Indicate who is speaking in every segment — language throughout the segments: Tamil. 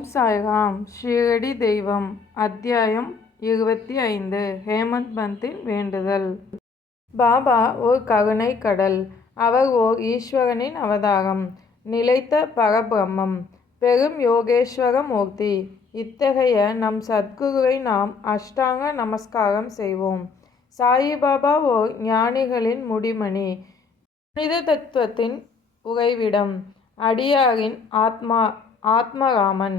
Speaker 1: ஓம் சாய்ராம். ஷீரடி தெய்வம். அத்தியாயம் இருபத்தி ஐந்து. ஹேமந்த் பந்தின் வேண்டுதல். பாபா ஓர் கருணை கடல். அவர் ஓர் ஈஸ்வரனின் அவதாரம். நிலைத்த பரபிரம்மம். பெரும் யோகேஸ்வர மூர்த்தி. இத்தகைய நம் சத்குருவை நாம் அஷ்டாங்க நமஸ்காரம் செய்வோம். சாயிபாபா ஓர் ஞானிகளின் முடிமணி. புனித தத்துவத்தின் உறைவிடம். அடியாரின் ஆத்மா ஆத்மராமன்.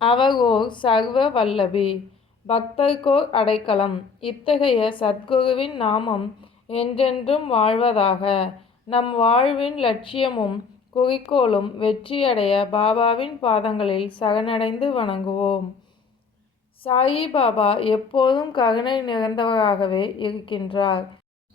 Speaker 1: அவர் ஓர் சர்வ வல்லபி பக்தர்கோர் அடைக்கலம். இத்தகைய சத்குருவின் நாமம் என்றென்றும் வாழ்வதாக. நம் வாழ்வின் லட்சியமும் குறிக்கோளும் வெற்றியடைய பாபாவின் பாதங்களில் சரணடைந்து வணங்குவோம். சாயி பாபா எப்போதும் கருணை நிறைந்தவராகவே இருக்கின்றார்.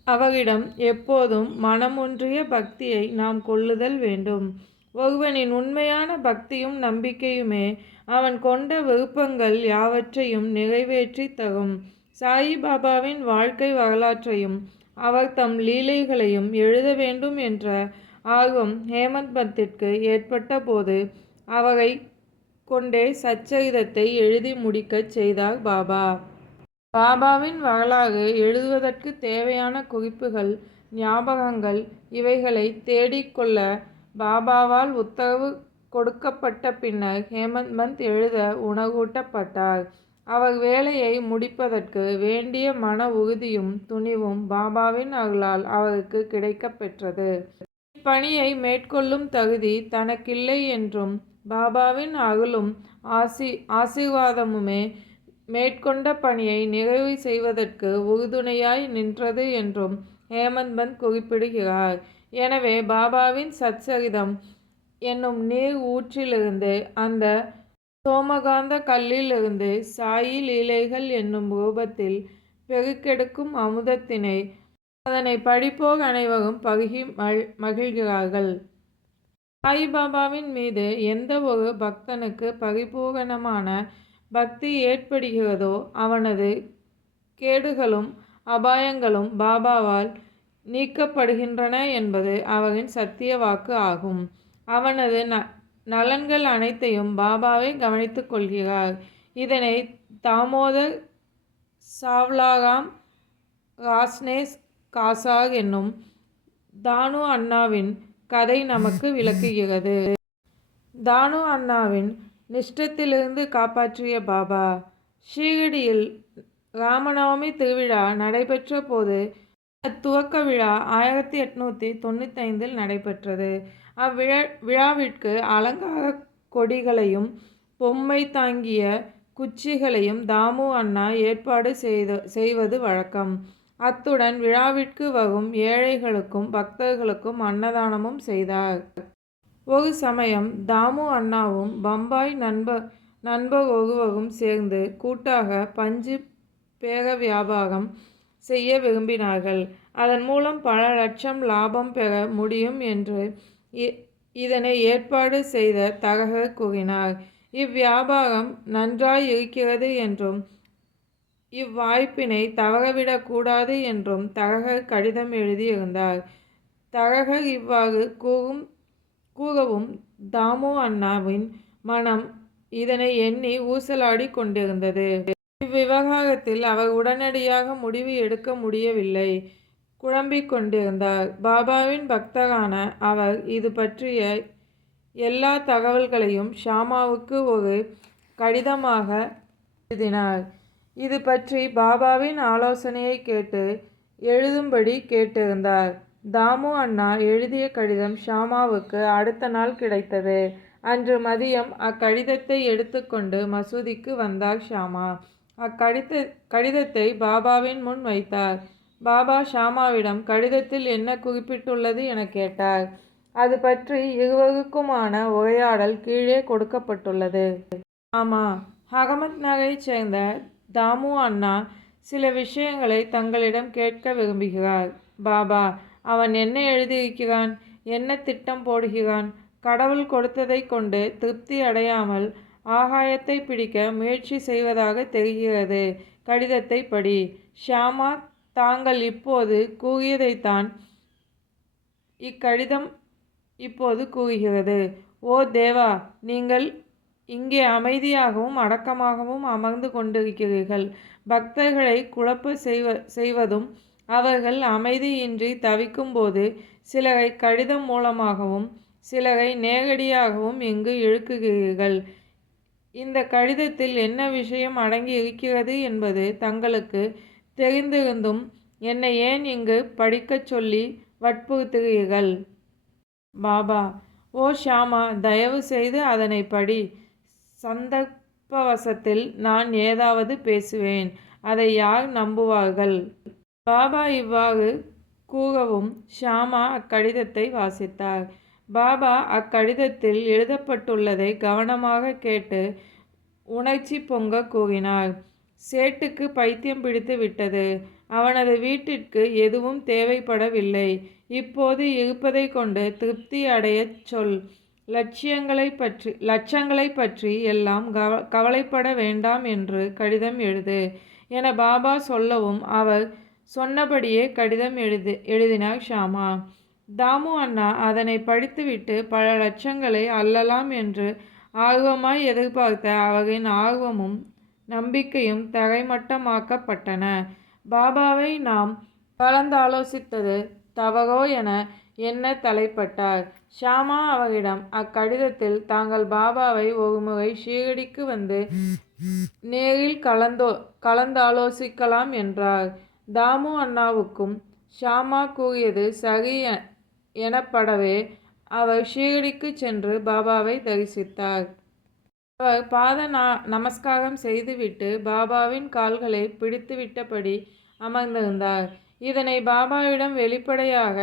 Speaker 1: அவரிடம் எப்போதும் மனமொன்றிய பக்தியை நாம் கொள்ளுதல் வேண்டும். ஒருவனின் உண்மையான பக்தியும் நம்பிக்கையுமே அவன் கொண்ட விருப்பங்கள் யாவற்றையும் நிறைவேற்றி தரும். சாயிபாபாவின் வாழ்க்கை வரலாற்றையும் அவர் தம் லீலைகளையும் எழுத வேண்டும் என்ற ஆர்வம் ஹேமந்த் பத்திற்கு ஏற்பட்ட போது அவரை கொண்டே சச்சரிதத்தை எழுதி முடிக்கச் செய்தார் பாபா. பாபாவின் வரலாறு எழுதுவதற்கு தேவையான குறிப்புகள் ஞாபகங்கள் இவைகளை தேடிக்கொள்ள பாபாவால் உத்தரவு கொடுக்கப்பட்ட பின்னர் ஹேமந்த் மந்த் எழுத உணவூட்டப்பட்டார். அவர் வேலையை முடிப்பதற்கு வேண்டிய மன உறுதியும் துணிவும் பாபாவின் அருளால் அவருக்கு கிடைக்கப் பெற்றது இப்பணியை மேற்கொள்ளும் தகுதி தனக்கில்லை என்றும் பாபாவின் அருளும் ஆசி ஆசீர்வாதமுமே மேற்கொண்ட பணியை நிறைவு செய்வதற்கு உறுதுணையாய் நின்றது என்றும் ஹேமந்த் பந்த் குறிப்பிடுகிறார். எனவே பாபாவின் சத்சகிதம் என்னும் நீர் ஊற்றிலிருந்து அந்த சோமகாந்த கல்லிலிருந்து சாயி லீலைகள் என்னும் ரூபத்தில் பெருக்கெடுக்கும் அமுதத்தினை அதனை படிப்போர் அனைவரும் பருகி மகிழ்கிறார்கள். சாய்பாபாவின் மீது எந்த ஒரு பக்தனுக்கு பரிபூரணமான பக்தி ஏற்படுகிறதோ அவனது கேடுகளும் அபாயங்களும் பாபாவால் நீக்கப்படுகின்றன என்பது அவரின் சத்திய வாக்கு ஆகும். அவனது ந நலன்கள் அனைத்தையும் பாபாவை கவனித்துக் கொள்கிறார். இதனை தாமோதர் சாவ்லாகாம் ராஸ்னேஸ் காசாக் என்னும் தானு அண்ணாவின் கதை நமக்கு விளக்குகிறது. தானு அண்ணாவின் நிஷ்டத்திலிருந்து காப்பாற்றிய பாபா. ஷீரடியில் ராமநவமி திருவிழா நடைபெற்ற போது அத்துவக்க விழா ஆயிரத்தி எட்நூற்றி தொண்ணூத்தைந்தில் நடைபெற்றது. அவ்விழா விழாவிற்கு அலங்கார கொடிகளையும் பொம்மை தாங்கிய குச்சிகளையும் தாமு அண்ணா ஏற்பாடு செய்த செய்வது வழக்கம். அத்துடன் விழாவிற்கு வரும் ஏழைகளுக்கும் பக்தர்களுக்கும் அன்னதானமும் செய்தார். ஒரு சமயம் தாமு அண்ணாவும் பம்பாய் நண்பர் நண்பர் ஒருவரும் சேர்ந்து கூட்டாக பஞ்சு பேக வியாபாரம் செய்ய விரும்பினார்கள். அதன் மூலம் பல லட்சம் லாபம் பெற முடியும் என்று இதனை ஏற்பாடு செய்த தரகர் கூறினார். இவ்வியாபாரம் நன்றாய் இருக்கிறது என்றும் இவ்வாய்ப்பினை தவறவிடக்கூடாது என்றும் தரகர் கடிதம் எழுதியிருந்தார். தரகர் இவ்வாறு கூறும் கூறவும் தாமு அண்ணாவின் மனம் இதனை எண்ணி ஊசலாடி கொண்டிருந்தது. இவ்விவகாரத்தில் அவர் உடனடியாக முடிவு எடுக்க முடியவில்லை. குழம்பிக் கொண்டிருந்தார். பாபாவின் பக்தரான அவர் இது பற்றிய எல்லா தகவல்களையும் ஷாமாவுக்கு ஒரு கடிதமாக எழுதினார். இது பற்றி பாபாவின் ஆலோசனையை கேட்டு எழுதும்படி கேட்டிருந்தார். தாமு அண்ணா எழுதிய கடிதம் ஷாமாவுக்கு அடுத்த நாள் கிடைத்தது. அன்று மதியம் அக்கடிதத்தை எடுத்துக்கொண்டு மசூதிக்கு வந்தார் ஷாமா. அக்கடித கடிதத்தை பாபாவின் முன் வைத்தார். பாபா ஷாமாவிடம் கடிதத்தில் என்ன குறிப்பிட்டுள்ளது என கேட்டார். அது பற்றி இருவருக்குமான உரையாடல் கீழே கொடுக்கப்பட்டுள்ளது. ஆமா அகமத் நகரைச் சேர்ந்த தாமு அண்ணா சில விஷயங்களை தங்களிடம் கேட்க விரும்புகிறார். பாபா அவன் என்ன எழுதியிருக்கிறான்? என்ன திட்டம் போடுகிறான்? கடவுள் கொடுத்ததை கொண்டு திருப்தி அடையாமல் ஆகாயத்தை பிடிக்க முயற்சி செய்வதாக தெரிகிறது. கடிதத்தை படி ஷியாமா தாங்கள் இப்போது கூறியதைத்தான் இக்கடிதம் இப்போது கூறுகிறது. ஓ தேவா நீங்கள் இங்கே அமைதியாகவும் அடக்கமாகவும் அமர்ந்து கொண்டிருக்கிறீர்கள். பக்தர்களை குழப்ப செய்வ செய்வதும் அவர்கள் அமைதியின்றி தவிக்கும்போது சிலரை கடிதம் மூலமாகவும் சிலரை நேரடியாகவும் இங்கு இழுக்குகிறீர்கள் இந்த கடிதத்தில் என்ன விஷயம் அடங்கி இருக்கிறது என்பது தங்களுக்கு தெரிந்திருந்தும் என்னை ஏன் இங்கு படிக்கச் சொல்லி வற்புறுத்துகிறீர்கள்? பாபா ஓ ஷாமா தயவு செய்து அதனை படி. சந்தர்ப்பவசத்தில் நான் ஏதாவது பேசுவேன் அதை யார் நம்புவார்கள்? பாபா இவ்வாறு கூறவும் ஷாமா அக்கடிதத்தை வாசித்தார். பாபா அக்கடிதத்தில் எழுதப்பட்டுள்ளதை கவனமாக கேட்டு உணர்ச்சி பொங்க கூறினார். சேட்டுக்கு பைத்தியம் பிடித்து விட்டது. அவனது வீட்டிற்கு எதுவும் தேவைப்படவில்லை. இப்போது இருப்பதை கொண்டு திருப்தி அடையச் சொல். லட்சியங்களை பற்றி லட்சங்களை பற்றி எல்லாம் கவ கவலைப்பட வேண்டாம் என்று கடிதம் எழுது என பாபா சொல்லவும் அவர் சொன்னபடியே கடிதம் எழுது எழுதினார் ஷாமா. தாமு அண்ணா அதனை படித்துவிட்டு பல லட்சங்களை அள்ளலாம் என்று ஆர்வமாய் எதிர்பார்த்த அவரின் ஆர்வமும் நம்பிக்கையும் தரைமட்டமாக்கப்பட்டன. பாபாவை நாம் கலந்தாலோசித்தது தவறோ என என்ன தலைப்பட்டார்? ஷாமா அவரிடம் அக்கடிதத்தில் தாங்கள் பாபாவை ஒருமுறை ஷீரடிக்கு வந்து நேரில் கலந்தோ கலந்தாலோசிக்கலாம் என்றார். தாமு அண்ணாவுக்கும் ஷாமா கூறியது சரி எனப்படவே அவர் ஷீரடிக்கு சென்று பாபாவை தரிசித்தார். அவர் பாத நமஸ்காரம் செய்துவிட்டு பாபாவின் கால்களை பிடித்துவிட்டபடி அமர்ந்திருந்தார். இதனை பாபாவிடம் வெளிப்படையாக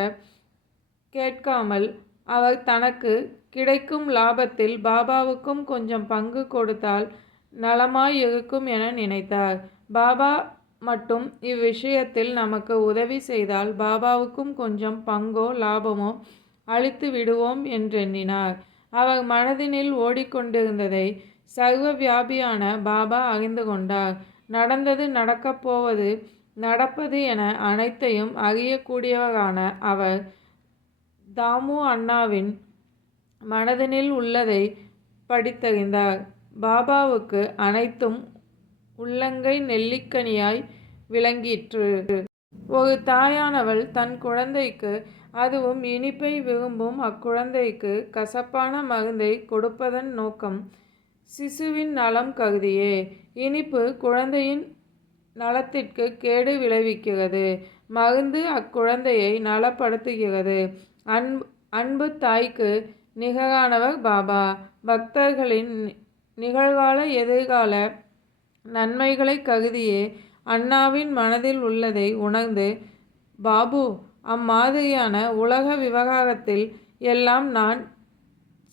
Speaker 1: கேட்காமல் அவர் தனக்கு கிடைக்கும் லாபத்தில் பாபாவுக்கும் கொஞ்சம் பங்கு கொடுத்தால் நலமாய் இருக்கும் என நினைத்தார். பாபா மட்டும் இவ்விஷயத்தில் நமக்கு உதவி செய்தால் பாபாவுக்கும் கொஞ்சம் பங்கோ லாபமோ அளித்து விடுவோம் என்றெண்ணினார். அவர் மனதினில் ஓடிக்கொண்டிருந்ததை சர்வ வியாபியான பாபா அறிந்து கொண்டார். நடந்தது நடக்கப் போவது நடப்பது என அனைத்தையும் அறியக்கூடியவரான அவர் தாமு அண்ணாவின் மனதினில் உள்ளதை படித்தறிந்தார். பாபாவுக்கு அனைத்தும் உள்ளங்கை நெல்லிக்கனியாய் விளங்கிற்று. ஒரு தாயானவள் தன் குழந்தைக்கு அதுவும் இனிப்பை விரும்பும் அக்குழந்தைக்கு கசப்பான மருந்தை கொடுப்பதன் நோக்கம் சிசுவின் நலம் கருதியே. இனிப்பு குழந்தையின் நலத்திற்கு கேடு விளைவிக்கிறது. மருந்து அக்குழந்தையை நலப்படுத்துகிறது. அன்பு அன்பு தாய்க்கு நிகரானவர் பாபா. பக்தர்களின் நிகழ்கால எதிர்கால நன்மைகளை கருதியே அண்ணாவின் மனதில் உள்ளதை உணர்ந்து பாபு அம்மாதிரியான உலக விவகாரத்தில் எல்லாம் நான்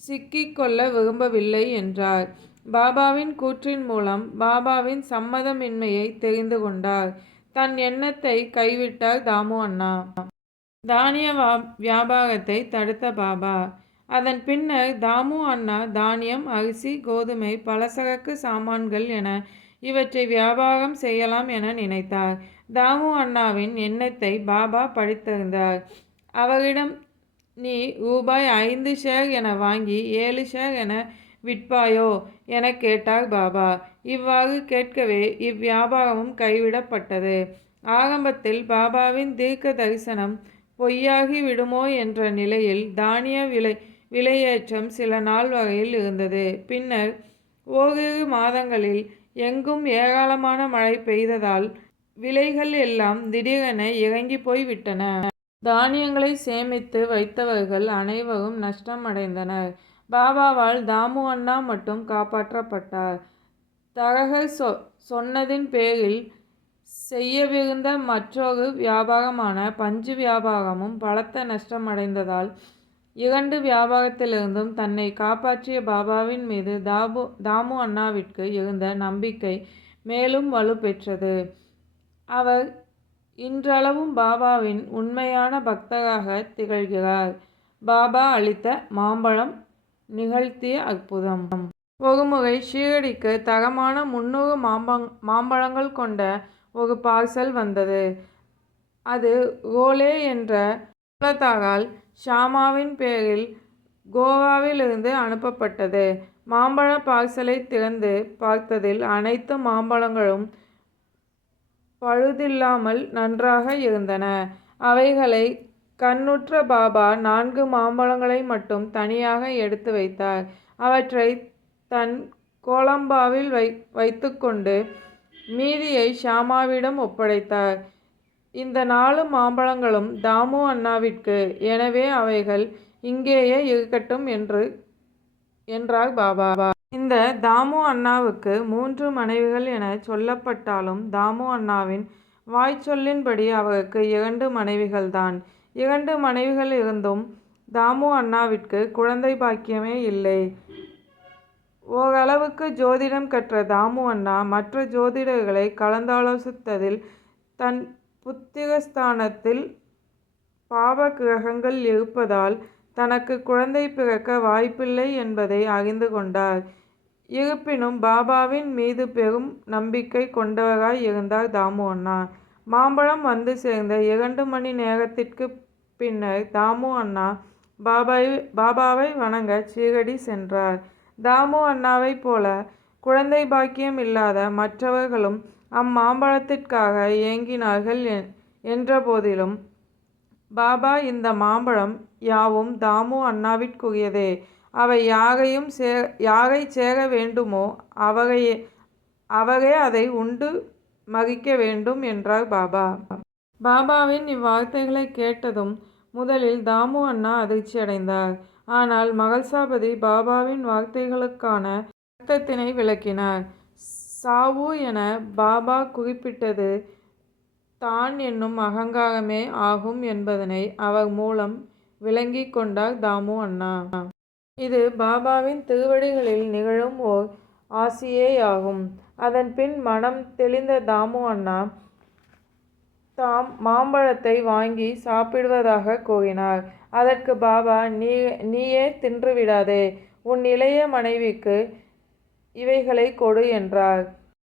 Speaker 1: சிக்கிக்கொள்ள விரும்பவில்லை என்றார். பாபாவின் கூற்றின் மூலம் பாபாவின் சம்மதமின்மையை தெரிந்து கொண்டார். தன் எண்ணத்தை கைவிட்டார் தாமு அண்ணா. தானிய வியாபாரத்தை தடுத்த பாபா. அதன் பின்னர் தாமு அண்ணா தானியம் அரிசி கோதுமை பலசரக்கு சாமான்கள் என இவற்றை வியாபாரம் செய்யலாம் என நினைத்தார். தாமு அண்ணாவின் எண்ணத்தை பாபா படித்திருந்தார் அவரிடம் நீ ரூபாய் ஐந்து ஷேர் என வாங்கி ஏழு ஷேர் என விற்பாயோ என கேட்டார் பாபா. இவ்வாறு கேட்கவே இவ்வியாபாரமும் கைவிடப்பட்டது. ஆரம்பத்தில் பாபாவின் தீர்க்க தரிசனம் பொய்யாகி விடுமோ என்ற நிலையில் தானிய விலை விலையேற்றம் சில நாள் வகையில் இருந்தது. பின்னர் ஓரிரு மாதங்களில் எங்கும் ஏராளமான மழை பெய்ததால் விலைகள் எல்லாம் திடீரென இறங்கி போய் விட்டன தானியங்களை சேமித்து வைத்தவர்கள் அனைவரும் நஷ்டம் அடைந்தனர் பாபாவால் தாமு அண்ணா மட்டும் காப்பாற்றப்பட்டார். தரகர் சொ சொன்னதின் பேரில் செய்யவிருந்த மற்றொரு வியாபாரமான பஞ்சு வியாபாரமும் பலத்த நஷ்டமடைந்ததால் இரண்டு வியாபாரத்திலிருந்தும் தன்னை காப்பாற்றிய பாபாவின் மீது தாபு தாமு அண்ணாவிற்கு இருந்த நம்பிக்கை மேலும் வலுப்பெற்றது. அவர் இன்றளவும் பாபாவின் உண்மையான பக்தராக திகழ்கிறார். பாபா அளித்த மாம்பழம் நிகழ்த்திய அற்புதம். ஒருமுறை ஷீரடிக்கு தரமான முன்னூறு மாம்பங் மாம்பழங்கள் கொண்ட ஒரு பார்சல் வந்தது. அது ரோலே என்ற குலத்தாரால் ஷாமாவின் பேரில் கோவாவிலிருந்து அனுப்பப்பட்டது. மாம்பழ பார்சலைத் திறந்து பார்த்ததில் அனைத்து மாம்பழங்களும் பழுதில்லாமல் நன்றாக இருந்தன. அவைகளை கண்ணுற்ற பாபா நான்கு மாம்பழங்களை மட்டும் தனியாக எடுத்து வைத்தார். அவற்றை தன் கோலம்பாவில் வை வைத்துக்கொண்டு மீதியை ஷாமாவிடம் ஒப்படைத்தார். இந்த நாலு மாம்பழங்களும் தாமு அண்ணாவிற்கு. எனவே அவைகள் இங்கேயே இருக்கட்டும் என்றார் பாபா. இந்த தாமு அண்ணாவுக்கு மூன்று மனைவிகள் எனச் சொல்லப்பட்டாலும் தாமு அண்ணாவின் வாய்ச்சொல்லின்படி அவருக்கு இரண்டு மனைவிகள்தான். இரண்டு மனைவிகள் இருந்தும் தாமு அண்ணாவிற்கு குழந்தை பாக்கியமே இல்லை. ஓரளவுக்கு ஜோதிடம் கற்ற தாமு அண்ணா மற்ற ஜோதிடர்களை கலந்தாலோசித்ததில் தன் புத்திரஸ்தானத்தில் பாவ கிரகங்கள் இருப்பதால் தனக்கு குழந்தை பிறக்க வாய்ப்பில்லை என்பதை அறிந்து கொண்டார். இருப்பினும் பாபாவின் மீது பெரும் நம்பிக்கை கொண்டவராய் இருந்தார் தாமு அண்ணா. மாம்பழம் வந்து சேர்ந்த இரண்டு மணி நேரத்திற்கு பின்னர் தாமு அண்ணா பாபாவை வணங்க சீரடி சென்றார். தாமு அண்ணாவைப் போல குழந்தை பாக்கியம் இல்லாத மற்றவர்களும் அம்மாம்பழத்திற்காக ஏங்கினார்கள் என்றபோதிலும் பாபா இந்த மாம்பழம் யாவும் தாமு அண்ணாவிற்குரியதே. அவை யாரைச் சேர வேண்டுமோ அவரே அதை உண்டு மகிக்க வேண்டும் என்றார் பாபா. பாபாவின் இவ்வார்த்தைகளைக் கேட்டதும் முதலில் தாமு அண்ணா அதிர்ச்சியடைந்தார். ஆனால் மகள்சாபதி பாபாவின் வார்த்தைகளுக்கான அர்த்தத்தினை விளக்கினார். சாவு என பாபா குறிப்பிட்டது தான் என்னும் அகங்காரமே ஆகும் என்பதனை அவர் மூலம் விளங்கி கொண்டார் தாமு அண்ணா. இது பாபாவின் திருவடிகளில் நிகழும் ஓர் ஆசியேயாகும். அதன்பின் மனம் தெளிந்த தாமு அண்ணா தாம் மாம்பழத்தை வாங்கி சாப்பிடுவதாக கூறினார். அதற்கு பாபா நீ நீயே தின்றுவிடாதே. உன் இளைய மனைவிக்கு இவைகளை கொடு என்றார்.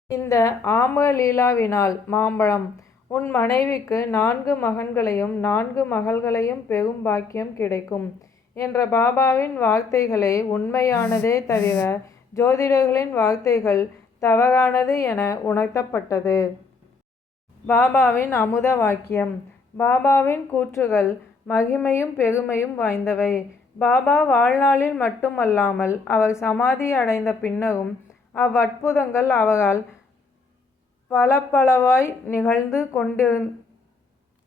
Speaker 1: இந்த ஆமலீலாவினால் மாம்பழம் உன் மனைவிக்கு நான்கு மகன்களையும் நான்கு மகள்களையும் பெரும் பாக்கியம் கிடைக்கும் என்ற பாபாவின் வார்த்தைகளே உண்மையானதே தவிர ஜோதிடர்களின் வார்த்தைகள் தவறானது என உணர்த்தப்பட்டது. பாபாவின் அமுத வாக்கியம் பாபாவின் கூற்றுகள் மகிமையும் பெருமையும் வாய்ந்தவை. பாபா வாழ்நாளில் மட்டுமல்லாமல் அவர் சமாதி அடைந்த பின்னரும் அவ்வற்புதங்கள் அவரால் பலப்பலவாய் நிகழ்ந்து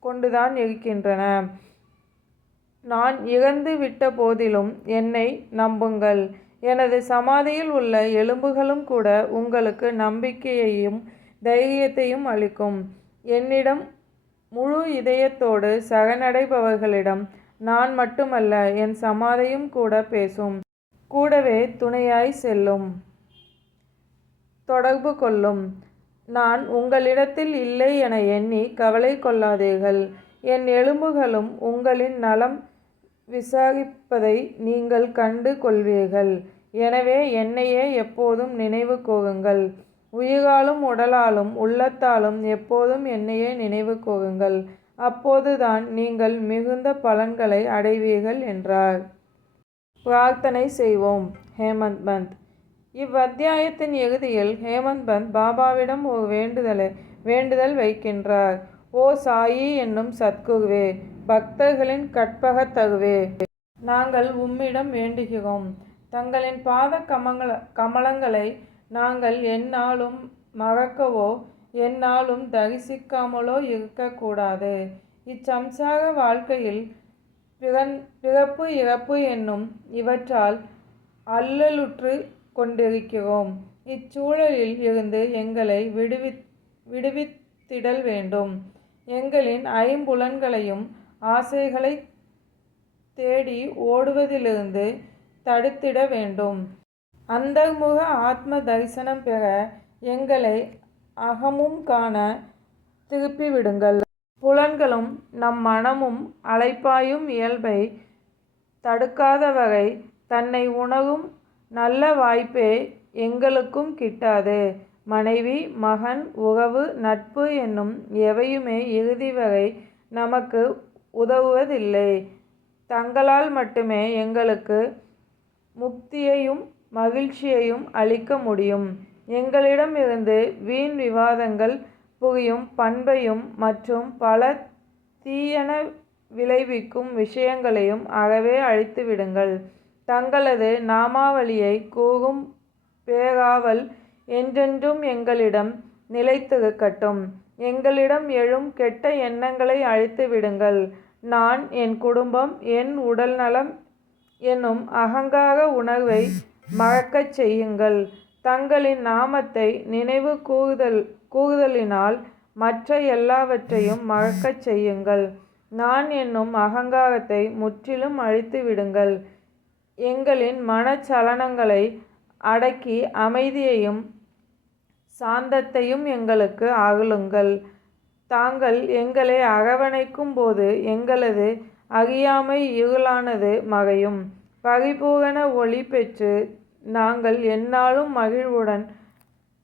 Speaker 1: கொண்டுதான் இருக்கின்றன. நான் இறந்து விட்ட போதிலும் என்னை நம்புங்கள். எனது சமாதியில் உள்ள எலும்புகளும் கூட உங்களுக்கு நம்பிக்கையையும் தைரியத்தையும் அளிக்கும். என்னிடம் முழு இதயத்தோடு சரணடைபவர்களிடம் நான் மட்டுமல்ல என் சமாதியும் கூட பேசும். கூடவே துணையாய் செல்லும். தொடர்பு கொள்ளும். நான் உங்களிடத்தில் இல்லை என எண்ணி கவலை கொள்ளாதீர்கள். என் எலும்புகளும் உங்களின் நலம் விசாரிப்பதை நீங்கள் கண்டு கொள்வீர்கள். எனவே என்னையே எப்போதும் நினைவு கூறுங்கள் உயிராலும் உடலாலும் உள்ளத்தாலும் எப்போதும் என்னையே நினைவு கூறுங்கள் அப்போதுதான் நீங்கள் மிகுந்த பலன்களை அடைவீர்கள் என்றார். பிரார்த்தனை செய்வோம் ஹேமந்த் பந்த் இவ்வத்தியாயத்தின் இறுதியில் ஹேமந்த் பந்த் பாபாவிடம் ஓர் வேண்டுதல் வைக்கின்றார். ஓ சாயி என்னும் சத்குருவே. பக்தர்களின் கற்பகத் தருவே. நாங்கள் உம்மிடம் வேண்டுகிறோம். தங்களின் பாதக் கமலங்களை நாங்கள் எந்நாளும் மறக்கவோ என்னாலும் தரிசிக்காமலோ இருக்கக்கூடாது இச்சம்சார வாழ்க்கையில் பிறப்பு இறப்பு என்னும் இவற்றால் அல்லலுற்று கொண்டிருக்கிறோம். இச்சூழலில் இருந்து எங்களை விடுவித்திடல் வேண்டும். எங்களின் ஐம்புலன்களையும் ஆசைகளை தேடி ஓடுவதிலிருந்து தடுத்திட வேண்டும். அந்தர்முக ஆத்ம தரிசனம் பெற எங்களை அகமும் காணத் திருப்பிவிடுங்கள். புலன்களும் நம் மனமும் அழைப்பாயும் இயல்பை தடுக்காதவரை தன்னை உணரும் நல்ல வாய்ப்பே எங்களுக்கும் கிட்டாது. மனைவி மகன் உறவு நட்பு என்னும் எவையுமே இறுதி வரை நமக்கு உதவுவதில்லை. தங்களால் மட்டுமே எங்களுக்கு முக்தியையும் மகிழ்ச்சியையும் அளிக்க முடியும். எங்களிடம் இருந்து வீண் விவாதங்கள் புரியும் பண்பையும் மற்றும் பல தீயன விளைவிக்கும் விஷயங்களையும் அறவே அழித்துவிடுங்கள். தங்களது நாமாவளியை கூறும் பேராவல் என்றென்றும் எங்களிடம் நிலைத்திருக்கட்டும். எங்களிடம் எழும் கெட்ட எண்ணங்களை அழித்துவிடுங்கள். நான் என் குடும்பம் என் உடல்நலம் என்னும் அகங்கார உணர்வை மறக்கச் செய்யுங்கள். தங்களின் நாமத்தை நினைவு கூறுதல் கூறுதலினால் மற்ற எல்லாவற்றையும் மறக்கச் செய்யுங்கள். நான் என்னும் அகங்காரத்தை முற்றிலும் அழித்துவிடுங்கள். எங்களின் மனச்சலனங்களை அடக்கி அமைதியையும் சாந்தத்தையும் எங்களுக்கு அருளுங்கள். தாங்கள் எங்களை அரவணைக்கும் போது எங்களது அறியாமை இருளானது மறையும். பரிபூரண ஒளி பெற்று நாங்கள் எந்நாளும் மகிழ்வுடன்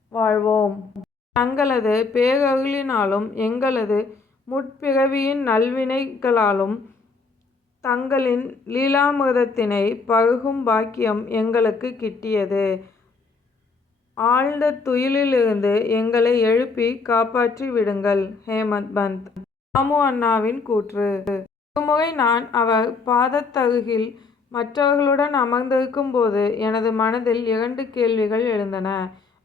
Speaker 1: வாழ்வோம். தங்களது பேரருளினாலும் எங்களது முற்பிறவியின் நல்வினைகளாலும் தங்களின் லீலாமிரதத்தினை பருகும் பாக்கியம் எங்களுக்கு கிட்டியது. ஆழ்ந்த துயிலிலிருந்து எங்களை எழுப்பி காப்பாற்றி விடுங்கள். ஹேமந்த் ராமு அண்ணாவின் கூற்று ஒருமுறை நான் அவர் பாதத்தருகில் மற்றவர்களுடன் அமர்ந்திருக்கும் போது எனது மனதில் இரண்டு கேள்விகள் எழுந்தன.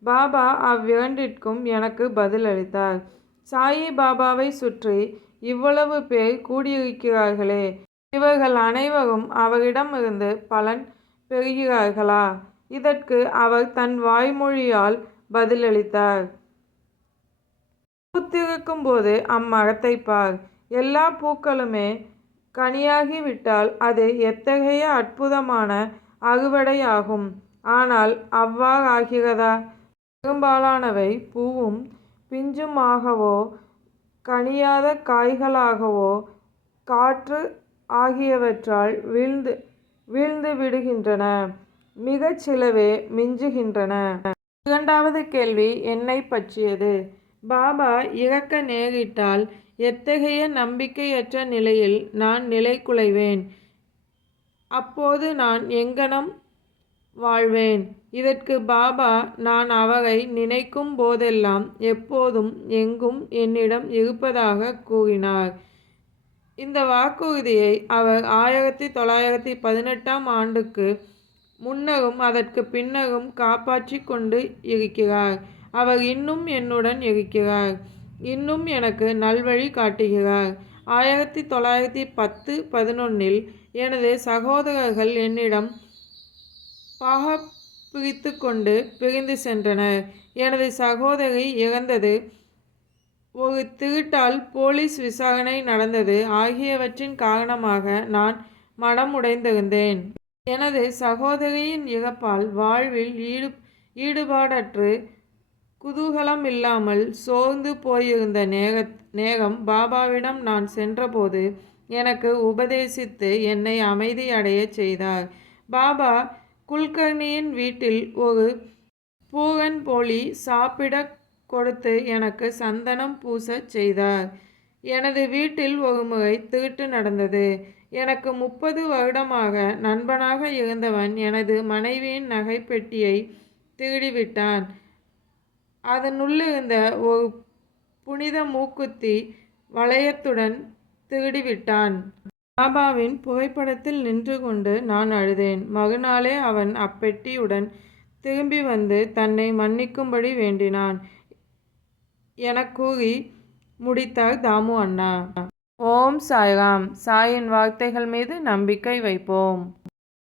Speaker 1: பாபா அவ்விரண்டிற்கும் எனக்கு பதில் அளித்தார். சாயி பாபாவைச் சுற்றி இவ்வளவு பேர் கூடியிருக்கிறார்களே இவர்கள் அனைவரும் அவரிடமிருந்து பலன் பெறுகிறார்களா? இதற்கு அவர் தன் வாய்மொழியால் பதிலளித்தார். பூத்திருக்கும் போது அம்மரத்தைப் பார். எல்லா பூக்களுமே கனியாகிவிட்டால் அது எத்தகைய அற்புதமான அறுவடையாகும். ஆனால் அவ்வாறாகிறதா? பெரும்பாலானவை பூவும் பிஞ்சுமாகவோ கனியாத காய்களாகவோ காற்று ஆகியவற்றால் வீழ்ந்து வீழ்ந்து மிகச் சிலவே மிஞ்சுகின்றன. இரண்டாவது கேள்வி என்னை பற்றியது. பாபா இறக்க நேரிட்டால் எத்தகைய நம்பிக்கையற்ற நிலையில் நான் நிலைகுலைவேன்? அப்போது நான் எங்ஙனம் வாழ்வேன்? இதற்கு பாபா நான் அவரை நினைக்கும் போதெல்லாம் எப்போதும் எங்கும் என்னிடம் இருப்பதாக கூறினார். இந்த வாக்குறுதியை அவர் ஆயிரத்தி தொள்ளாயிரத்தி பதினெட்டாம் ஆண்டுக்கு முன்னரும் அதற்கு பின்னரும் காப்பாற்றி கொண்டு இருக்கிறார். அவர் இன்னும் என்னுடன் இருக்கிறார். இன்னும் எனக்கு நல்வழி காட்டுகிறார். ஆயிரத்தி தொள்ளாயிரத்தி பத்து பதினொன்றில் எனது சகோதரர்கள் என்னிடம் பாக பிரித்து கொண்டு பிரிந்து சென்றனர். எனது சகோதரி இறந்தது ஒரு திருட்டால் போலீஸ் விசாரணை நடந்தது ஆகியவற்றின் காரணமாக நான் மனம் உடைந்திருந்தேன். எனது சகோதரியின் இறப்பால் வாழ்வில் ஈடு ஈடுபாடற்று குதூகலம் இல்லாமல் சோர்ந்து போயிருந்த நேரம் பாபாவிடம் நான் சென்றபோது எனக்கு உபதேசித்து என்னை அமைதியடைய செய்தார். பாபா குல்கர்னியின் வீட்டில் ஒரு பூகன் போலி சாப்பிட கொடுத்து எனக்கு சந்தனம் பூசச் செய்தார். எனது வீட்டில் ஒருமுறை திருட்டு நடந்தது. எனக்கு முப்பது வருடமாக நண்பனாக இருந்தவன் எனது மனைவியின் நகைப்பெட்டியை திருடிவிட்டான். அதனுள்ளிருந்த ஒரு புனித மூக்குத்தி வளையத்துடன் திருடிவிட்டான். பாபாவின் புகைப்படத்தில் நின்று கொண்டு நான் அழுதேன். மறுநாளே அவன் அப்பெட்டியுடன் திரும்பி வந்து தன்னை மன்னிக்கும்படி வேண்டினான் எனக் கூறி முடித்தார் தாமு அண்ணா. ஓம் சாய்ராம். சாயின் வார்த்தைகள் மீது நம்பிக்கை வைப்போம்.